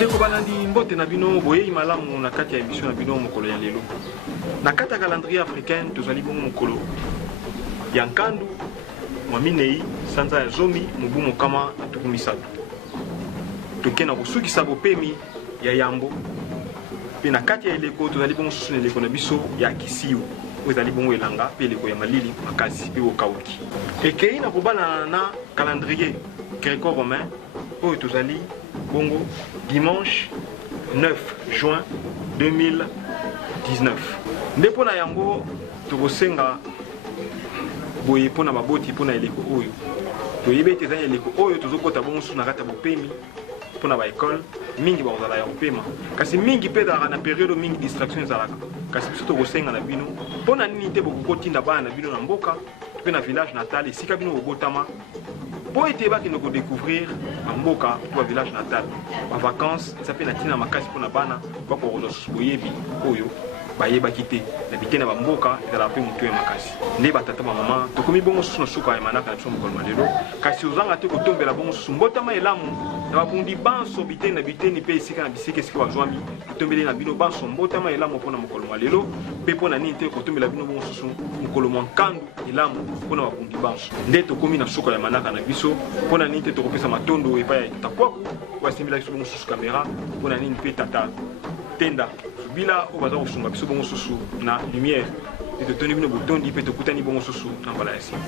Bandeko balandi mbote na bino boye malamu na kati ya émission na bino mokolo ya lelo. Na kati ya calendrier africain tozali bongo mokolo ya nkandu mwa minei sanza ya zomi mubu mokama na tuku misato. Tokena kosukisa bopemi ya yambo. Pe na kati ya eleko tozali bongo susu na eleko na biso ya kisiu. Ezali bongo elanga pe eleko ya malili makasi pe okauki. Ekei na kobana na calendrier gréco-romain oyo tozali bongo dimanche 9 juin 2019. Ndepo na yango tokosenga boye pona baboti pona eleko oyo. Toyebe ete ezali eleko oyo tozokota bongo susu na kati ya bopemi pona ba école mingi bazala ya kopema. Kasi mingi pe ezalaka na période mingi distraction ezalaka. Kasi biso tokosenga na bino pona nini te bokokotinda bana na bino na mboka pe na village natal esika bino bobotama po ete bakende kodécouvrir mboka to village natal ba vacances esape na tina makasi mpona bana bakokozwa susu boyebi oyo bayebaki te na bitene ya bamboka ezalaka mpe motu ya makasi nde batata bamama tokomi bongo susu na suka ya manaka na biso mokolo malelo kasi ozanga te kotombela bongo susu mbotama elamu na babundi banso biteni na biteni mpe esika na bisika esika bazwami totombeli na bino banso mbotama elamu mpona mokolo malelo mpe mpona nini te kotombela bino bongo susu mokolo mwa nkandu elamu mpona babundi banso nde tokomi na suka ya manaka na biso mpona nini te tokopesa matondo epai ya tatakwaku oyo asembelaki biso bongo susu kamera mpona nini mpe tata tenda bila oyo baza kosunga biso bongo susu na lumière e totoni bino botondi mpe tokutani bongo susu na mbala ya nsima.